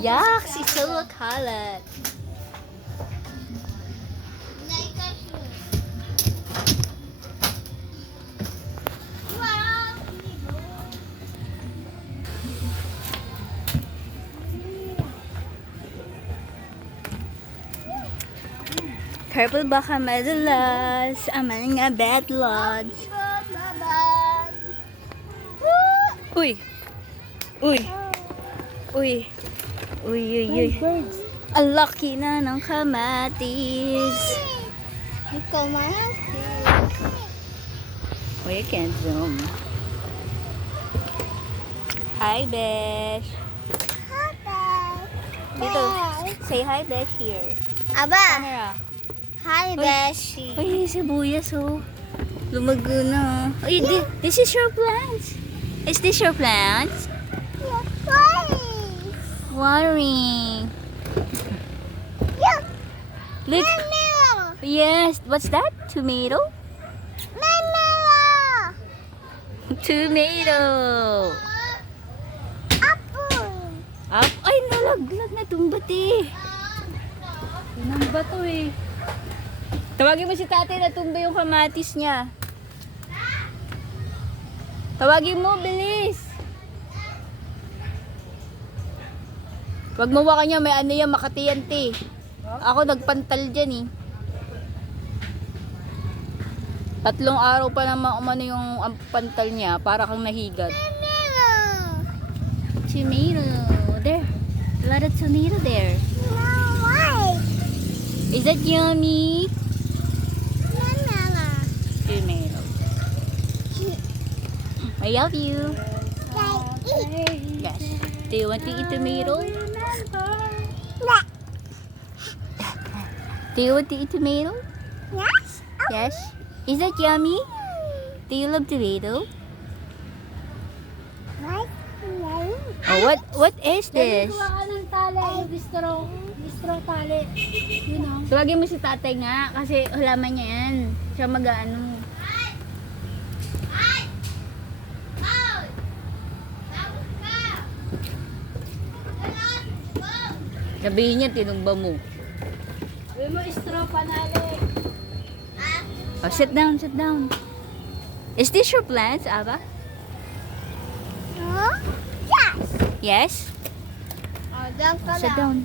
Yaks, it's so kalat. Careful baka madalas ang mga bedlogs. Uy! Uy! Uy! Uy, uy, uy. Ang laki na ng kamatis. Uy, I can't zoom. Hi, Besh. Dito. Say hi, Besh here. Aba! Camera. Hi, Beshi. Uy, sibuyas, oh. Lumago na. Uy, this is your plants. Is this your plants? Watering. Look. Yes. What's that? Tomato? Tomato. Up. Ay, nalaglag na tumbat eh. Tumba to eh. Tawagin mo si tatay na tumba yung kamatis niya. Tawagin mo, bilis. Wag mo wakan niya, may ano yan, makatiyante. Ako nagpantal dyan eh. 3 araw pa naman umano yung pantal niya, para kang nahigat. Tomato. There. A lot of tomato there. Is that yummy? Tomato. I love you. Yes. Do you want to eat tomato? Do you want to eat tomato? Yes. Is that yummy? Do you love tomato? Oh, what is this? Tawagin mo si tatay nga kasi halaman niya yan. Siya mag-ano. Sabihin niya, tinumba mo. Sabi mo, straw panali. Oh, sit down, sit down. Is this your plants, Ava? Yes? Oh, diyan ka Sit lang. down.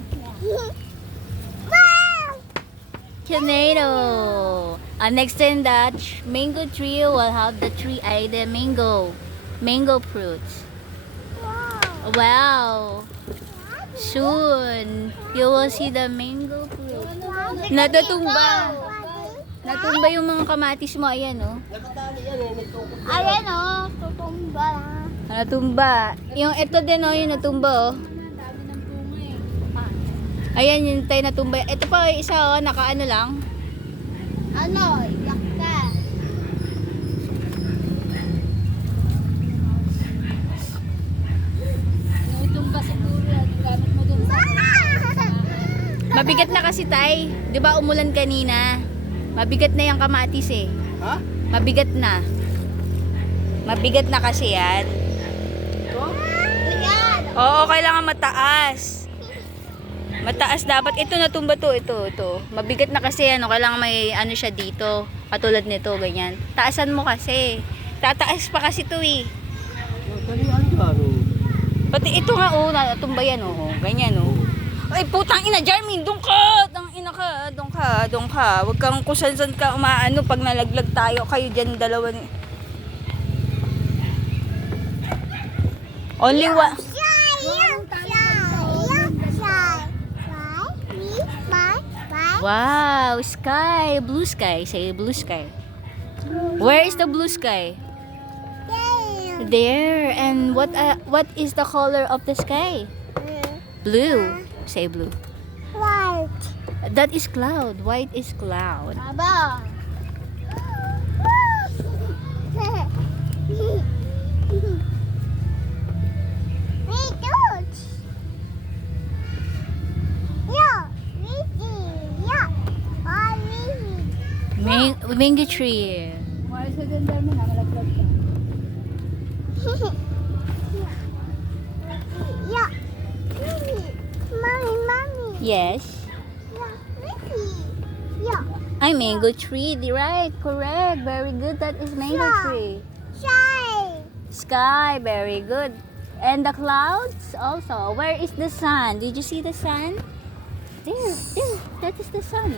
Tomato. Next in that mango tree will have the mango fruits. Wow. Soon you will see the mango fruit. Natutumba. Natumba yung mga kamatis mo, ayan oh. Ayan oh, tutumba. Natumba. Yung ito din oh, yung natumba oh. Ayan yung tayo natumba. Ito pa isa oh, nakaano lang. Ano, iyak ka. Tumba siguro, gamit mo dun sa... Mabigat na kasi tay. 'Di ba umulan kanina? Mabigat na yung kamatis eh. Ha? Mabigat na. Mabigat na kasi yan. Ayan. Oo, kailangan mataas. Mataas dapat. Ito natumba to, ito. Mabigat na kasi ano, kailangan may ano siya dito. Katulad nito, ganyan. Taasan mo kasi. Tataas pa kasi to eh. Pati ito nga oh, natumba yan oh. Ganyan oh. Ay putang ina, Jarmin, doon ka! Doon ka. Huwag kang kusan-san ka umaano pag nalaglag tayo. Kayo dyan dalawa ni... Only one. Wow, sky, blue sky. Say blue sky. Where is the blue sky? There. And what is the color of the sky? Blue. Say blue. That is cloud. White is cloud. Aba. Mango tree. Umayos ka din dami na, malaglag ka. Yes. Yeah. Ay, mango tree. Right, correct. Very good. That is mango Yeah. tree. Shine. Sky, very good. And the clouds also. Where is the sun? Did you see the sun? There. That is the sun.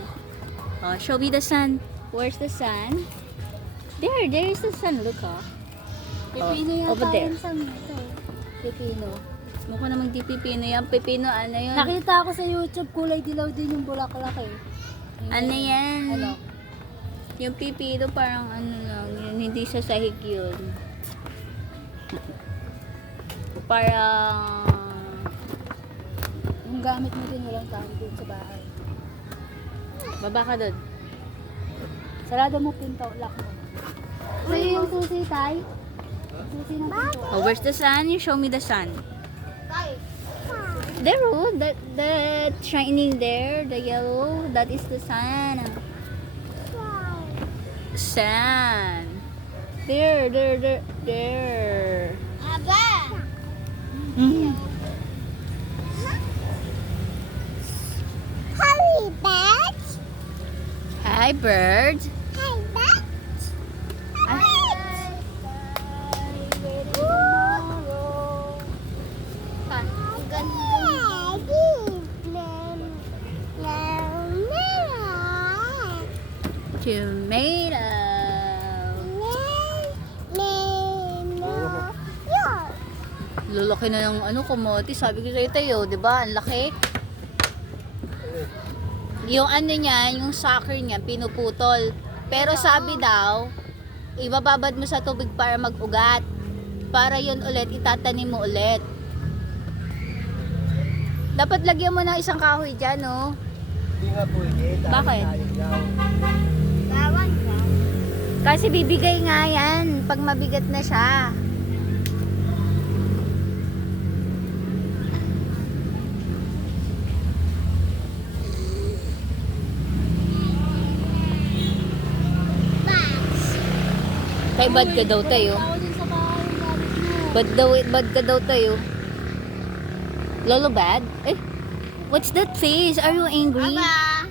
Oh, show me the sun. Where's the sun? There is the sun. Look, oh. Pipino Oh, yata over there. yun sa ito. Pipino. Mukha namang di pipino yan. Pipino, ano yun? Nakita ko sa YouTube, kulay dilaw din yung bulaklak eh. Ano yan? Ano? Yung pipino parang ano lang. Yun, hindi sa sahig yun. Parang... Yung gamit mo din, walang tao din sa bahay. Baba ka doon. Sarado mo pinto, lock mo. Sa'yo yung susi, Tay? Susi ng pinto. Oh, where's the sun? You show me the sun. There, oh, that shining there, the yellow, that is the sun. Sun. There. Aba! Mm. Hi, bird! Hi, bird. Hi, bird! Tomato. Lalaki na ng ano, kamote. Sabi ko sa'yo tayo, di ba? Ang laki. Yung ano niya, yung sucker niya, pinuputol. Pero sabi daw, ibababad mo sa tubig para mag-ugat. Para yun ulit, itatanim mo ulit. Dapat lagyan mo ng isang kahoy dyan, no? Hindi nga pwede. Bakit? Gawan ka. Kasi bibigay nga yan pag mabigat na siya. Tay, bad ka daw tayo. Ako din sa bahay, yung gamit mo. Bad ka daw tayo. Lolo bad? Eh, what's that face? Are you angry? Aba!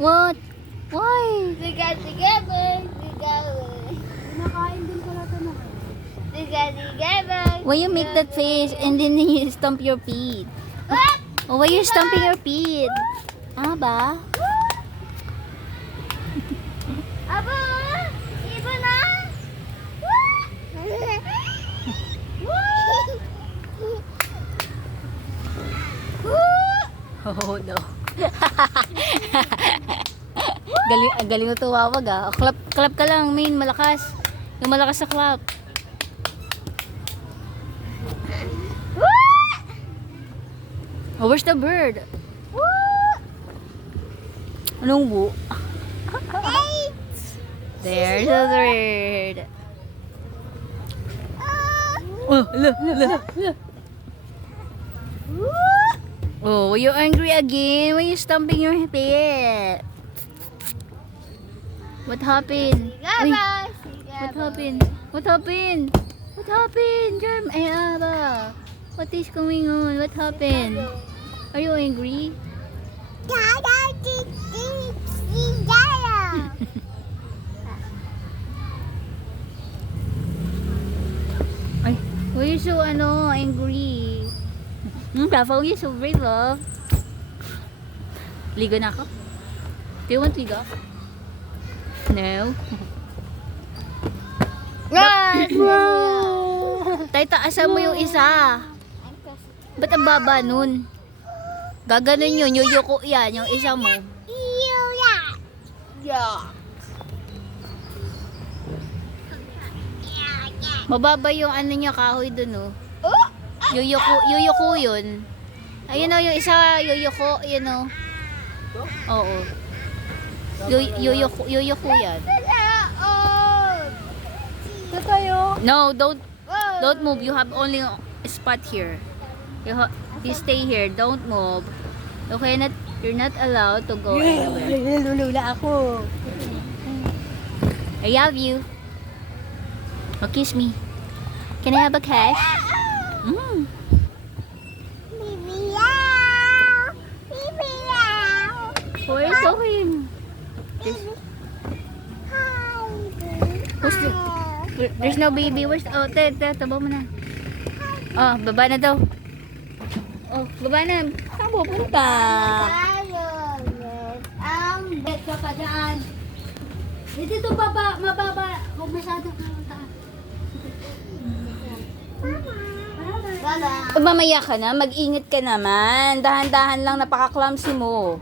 What? Why? Siga-siga-bang! Kinakain din pala ito na. Siga-siga-bang! Why you make that face and then you stomp your feet? Oh, why you stomping your feet? Ah, ba? Aba! Iba na! Oh, no. galing mo tumawag ah. Oh, clap ka lang, main, malakas. Yung malakas sa clap. Oh, where's the bird? Anong bu? There's the bird. Oh, look. Oh, you're angry again? Why you stomping your feet? What happened? Uy, what happened? What happened, Germ? Ay, Aba. What is going on? What happened? Are you angry? Ay, why you so angry? Papa, you're so brave, love. Ligo na ako? Do you want to ligo? No? Tay, taasan mo yung isa. Ba't ang baba nun? Gaganon yun, yuyuko yan, yung isa mo. Mababa yung ano niya, kahoy dun, oh. Yuyuko yun. Ayun, oh, yung isa, yuyuko, yun, oh. Oo. Yuyuko yan. No, don't move. You have only a spot here. You stay here. Don't move. Okay, you're not allowed to go anywhere. Lulula ako. I love you. Oh, kiss me. Can I have a kiss? Mm. There's no baby. Where's... Oh, taba mo na. Oh, baba na daw. Oh, baba na. Saan pupunta? Bet ka pa dyan. Dito baba, mababa. Huwag masyadong taas. Pag mamaya ka na, mag-ingat ka naman. Dahan-dahan lang, napaka-clumsy mo.